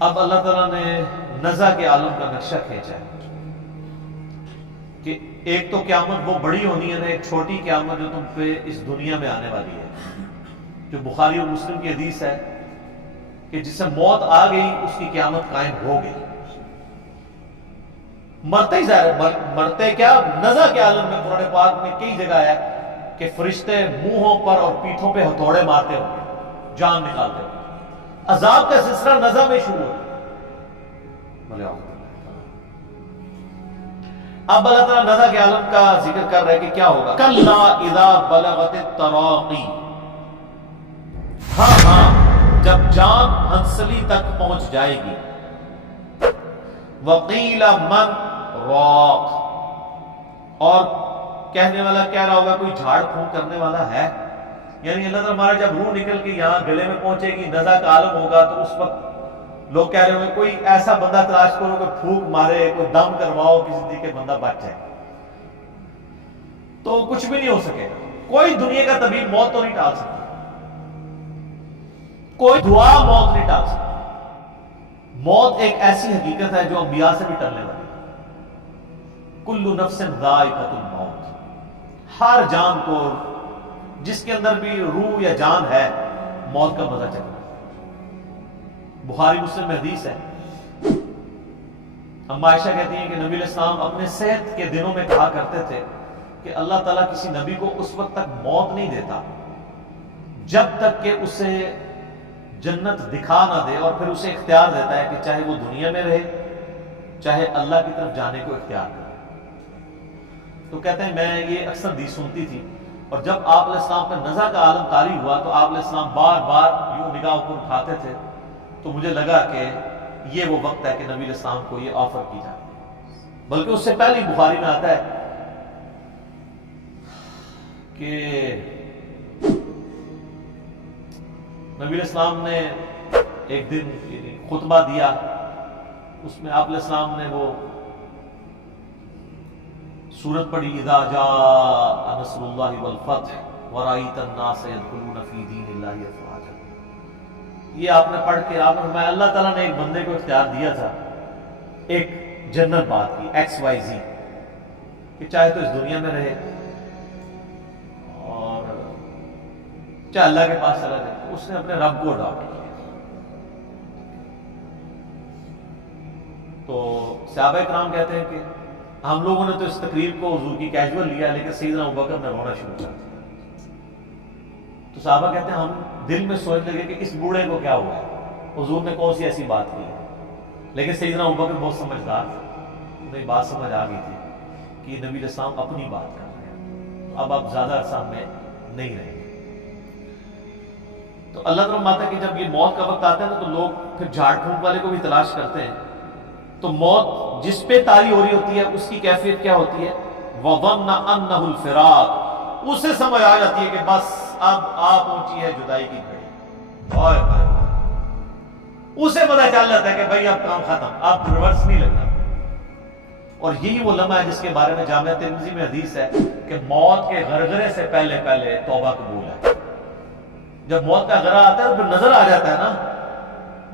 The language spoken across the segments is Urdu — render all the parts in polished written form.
اب اللہ تعالیٰ نے نزع کے عالم کا نقشہ کھینچا ہے کہ ایک تو قیامت وہ بڑی ہونی ہے نا، ایک چھوٹی قیامت جو تم پہ اس دنیا میں آنے والی ہے، جو بخاری اور مسلم کی حدیث ہے کہ جس سے موت آ گئی اس کی قیامت قائم ہو گئی۔ مرتے ہی ظاہر مرتے کیا، نزع کے عالم میں قرآن پاک میں کئی جگہ ہے کہ فرشتے منہوں پر اور پیٹھوں پہ ہتھوڑے مارتے ہوں گے، جان نکالتے ہوں گے۔ عذاب کا سلسلہ نزع میں شروع ہو گیا۔ اب اللہ تعالیٰ نزع کے عالم کا ذکر کر رہے کہ کیا ہوگا، کلا اذا بلغت التراقی، ہاں ہاں جب جان ہنسلی تک پہنچ جائے گی، وقیل من راق، اور کہنے والا کہہ رہا ہوگا کوئی جھاڑ پھونک کرنے والا ہے، یعنی اللہ تعالیٰ ہمارا جب روح نکل کے یہاں گلے میں پہنچے گی، نزع کا عالم ہوگا، تو اس وقت لوگ کہہ رہے ہوں گے کوئی ایسا بندہ تلاش کرو کہ پھونک مارے، کوئی دم کرواؤ کسی طریقے کے بندہ بچ جائے، تو کچھ بھی نہیں ہو سکے گا۔ کوئی دنیا کا طبیب موت تو نہیں ٹال سکتا، کوئی دعا موت نہیں ٹال سکتا۔ موت ایک ایسی حقیقت ہے جو انبیاء سے بھی ٹلنے والی ہے۔ کل نفس ذائقۃ الموت، ہر جان کو جس کے اندر بھی روح یا جان ہے موت کا مزہ چکھنا۔ بخاری مسلم میں حدیث ہے، اما عائشہ کہتی ہیں کہ نبی علیہ السلام اپنے صحت کے دنوں میں کہا کرتے تھے کہ اللہ تعالیٰ کسی نبی کو اس وقت تک موت نہیں دیتا جب تک کہ اسے جنت دکھا نہ دے، اور پھر اسے اختیار دیتا ہے کہ چاہے وہ دنیا میں رہے چاہے اللہ کی طرف جانے کو اختیار کرے۔ تو کہتے ہیں میں یہ اکثر حدیث سنتی تھی، اور جب آپ علیہ السلام کا نزع کا عالم طاری ہوا تو آپ علیہ السلام بار بار یوں نگاہ اوپر اٹھاتے تھے، تو مجھے لگا کہ یہ وہ وقت ہے کہ نبی علیہ السلام کو یہ آفر کی جائے۔ بلکہ اس سے پہلے بخاری میں آتا ہے کہ نبی علیہ السلام نے ایک دن خطبہ دیا، اس میں آپ علیہ السلام نے وہ سورت پڑھی، اذا جاء نصر اللہ والفتح ورأیت الناس يدخلون فی دین اللہ افواجا۔ یہ آپ نے پڑھ کے آپ نے فرمایا اللہ تعالیٰ نے ایک بندے کو اختیار دیا تھا ایک جنت بات کی، ایکس وائی زی، کہ چاہے تو اس دنیا میں رہے اور چاہے اللہ کے پاس چلا جائے۔ اس نے اپنے رب کو اڈاپٹ کیا۔ تو صحابہ کرام کہتے ہیں کہ ہم لوگوں نے تو اس تقریر کو حضور کی کیجول لیا، لیکن سیدنا ابوبکر نے رونا شروع کر دیا۔ تو صحابہ کہتے ہیں ہم دل میں سوچنے لگے کہ اس بوڑھے کو کیا ہوا ہے، حضور نے کون سی ایسی بات کی ہے، لیکن سیدنا ابوبکر بہت سمجھدار تھا، انہیں بات سمجھ آ گئی تھی کہ یہ نبی علیہ السلام اپنی بات کر رہے ہیں، اب آپ زیادہ عرصہ میں نہیں رہیں گے۔ تو اللہ تعالیٰ فرماتا ہے کہ جب یہ موت کا وقت آتا ہے نا تو لوگ پھر جھاڑ پھونک والے کو بھی تلاش کرتے ہیں، تو موت جس پہ طاری ہو رہی ہوتی ہے اس کی کیفیت کیا ہوتی ہے، وَظَنَّ أَنَّهُ الْفِرَاقُ، اسے سمجھ آ جاتی ہے کہ بس اب آ پہنچی ہے جدائی کی گھڑی، اسے پتہ چل جاتا ہے کہ بھائی اب کام ختم، اب ریورس نہیں لگنا۔ اور یہی وہ لمحہ ہے جس کے بارے میں جامعہ ترمذی میں حدیث ہے کہ موت کے غرغرے سے پہلے پہلے توبہ قبول ہے۔ جب موت کا غرہ آتا ہے تو نظر آ جاتا ہے نا،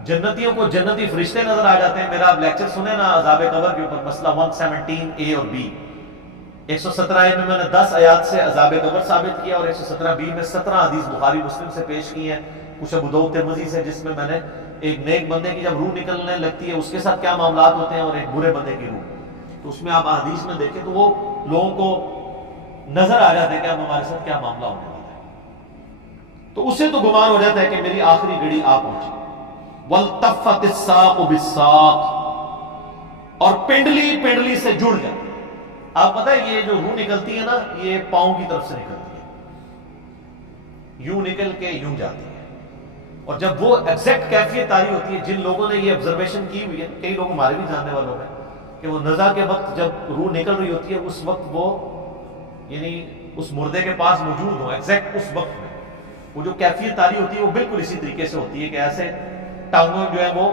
جنتیوں کو جنتی فرشتے نظر آ جاتے ہیں۔ میرا آپ لیکچر سنیں نا عذاب قبر کے اوپر، مسئلہ 117A اور B، 117A میں نے 10 آیات سے عذاب قبر ثابت کیا، اور 117B میں 17 حدیث بخاری مسلم سے پیش کی ہیں، کچھ ابو داؤد ترمذی سے، جس میں نے ایک نیک بندے کی جب روح نکلنے لگتی ہے اس کے ساتھ کیا معاملات ہوتے ہیں، اور ایک برے بندے کی روح، تو اس میں آپ حدیث میں دیکھیں تو وہ لوگوں کو نظر آ جاتا ہے کہ اب ہمارے ساتھ کیا معاملہ ہونے والا ہے، تو اسے تو گمان ہو جاتا ہے کہ میری آخری گھڑی آ پہنچی۔ وَالْتَفَّتِ السَّاقُ بِالسَّاقِ، اور پنڈلی پنڈلی سے جڑ جاتی ہے۔ آپ پتہ ہے یہ جو روح نکلتی ہے نا یہ پاؤں کی طرف سے نکلتی ہے، یوں نکل کے یوں جاتی ہے، اور جب وہ ایگزیکٹ کیفیت طاری ہوتی ہے، جن لوگوں نے یہ آبزرویشن کی ہوئی ہے، کئی لوگ ہمارے بھی جاننے والوں میں، کہ وہ نزع کے وقت جب روح نکل رہی ہوتی ہے اس وقت وہ یعنی اس مردے کے پاس موجود ہوں، ایگزیکٹ اس وقت میں وہ جو کیفیت طاری ہوتی ہے وہ بالکل اسی طریقے سے ہوتی ہے کہ ایسے ٹانگوں جو ہے وہ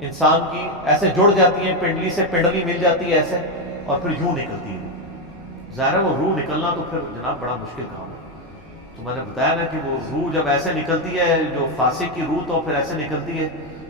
انسان کی ایسے جڑ جاتی ہیں، پنڈلی سے پنڈلی مل جاتی ہے ایسے، اور پھر یوں نکلتی ہے۔ ظاہر ہے وہ روح نکلنا تو پھر جناب بڑا مشکل کام ہے۔ تو میں نے بتایا نا کہ وہ روح جب ایسے نکلتی ہے، جو فاسق کی روح تو پھر ایسے نکلتی ہے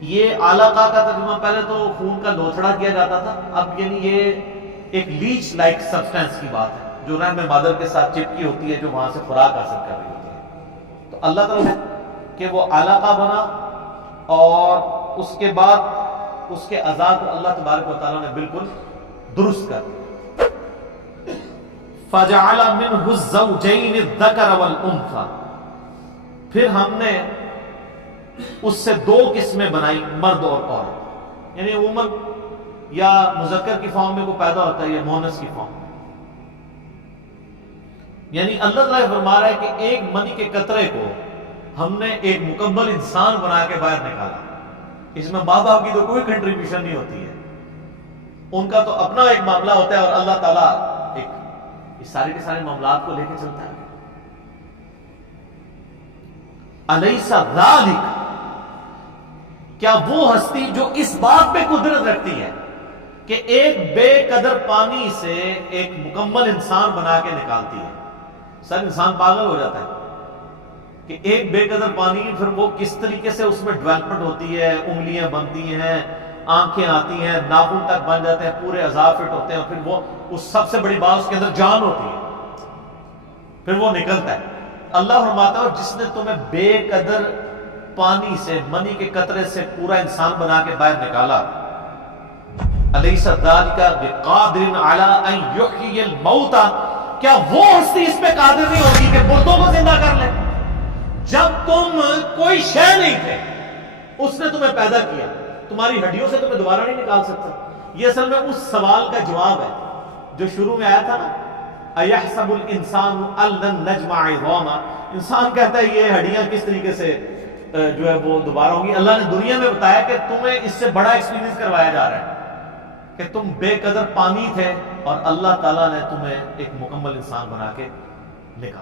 یہ علاقہ کا ترجمہ پہلے تو خون کا لوتھڑا کیا جاتا تھا، اب یعنی یہ ایک لیچ لائک سبسٹینس کی بات ہے جو رحم مادر کے ساتھ چپکی ہوتی ہے، جو وہاں سے خوراک حاصل کر رہی ہوتی ہے۔ تو اللہ تعالیٰ نے کہ وہ علاقہ بنا، اور اس کے بعد اس کے اعضاء کو اللہ تبارک و تعالیٰ نے بالکل درست کر فَجَعَلَ مِنْهُ الزَّوْجَيْنِ الذَّكَرَ وَالْأُنثَى، پھر ہم نے اس سے دو قسمیں بنائی، مرد اور عورت، یعنی عموماً یا مذکر کی فارم میں کو پیدا ہوتا ہے یا مؤنث کی فارم میں۔ یعنی اللہ تعالیٰ فرما رہا ہے کہ ایک منی کے قطرے کو ہم نے ایک مکمل انسان بنا کے باہر نکالا۔ اس میں ماں باپ کی تو کوئی کنٹریبیوشن نہیں ہوتی ہے، ان کا تو اپنا ایک معاملہ ہوتا ہے، اور اللہ تعالیٰ ایک اس سارے کے سارے معاملات کو لے کے چلتا ہے۔ الیس ذالک، کیا وہ ہستی جو اس بات پہ قدرت رکھتی ہے کہ ایک بے قدر پانی سے ایک مکمل انسان بنا کے نکالتی ہے؟ سر انسان پاگل ہو جاتا ہے کہ ایک بے قدر پانی، پھر وہ کس طریقے سے اس میں ڈیولپمنٹ ہوتی ہے، انگلیاں بنتی ہیں، آنکھیں آتی ہیں، ناخن تک بن جاتے ہیں، پورے اعضاء فٹ ہوتے ہیں، اور پھر وہ اس سب سے بڑی بات اس کے اندر جان ہوتی ہے، پھر وہ نکلتا ہے۔ اللہ فرماتا ہے جس نے تمہیں بے قدر پانی سے، منی کے قطرے سے پورا انسان بنا کے باہر نکالا، الیس ذالک بقادر علی ان یحیی الموتى، کیا وہ ہستی اس پہ قادر نہیں ہوگی کہ مردوں کو زندہ کر لے؟ جب تم کوئی شے نہیں تھے، اس نے تمہیں پیدا کیا، تمہاری ہڈیوں سے تمہیں دوبارہ نہیں نکال سکتا۔ یہ اصل میں اس سوال کا جواب ہے جو شروع میں آیا تھا نا، ایحسب الانسان ان لن نجمع عظاما، انسان کہتا ہے یہ ہڈیاں کس طریقے سے جو ہے وہ دوبارہ ہوں گی۔ اللہ نے دنیا میں بتایا کہ تمہیں اس سے بڑا ایکسپیرینس کروایا جا رہا ہے کہ تم بے قدر پانی تھے، اور اللہ تعالیٰ نے تمہیں ایک مکمل انسان بنا کے نکالا۔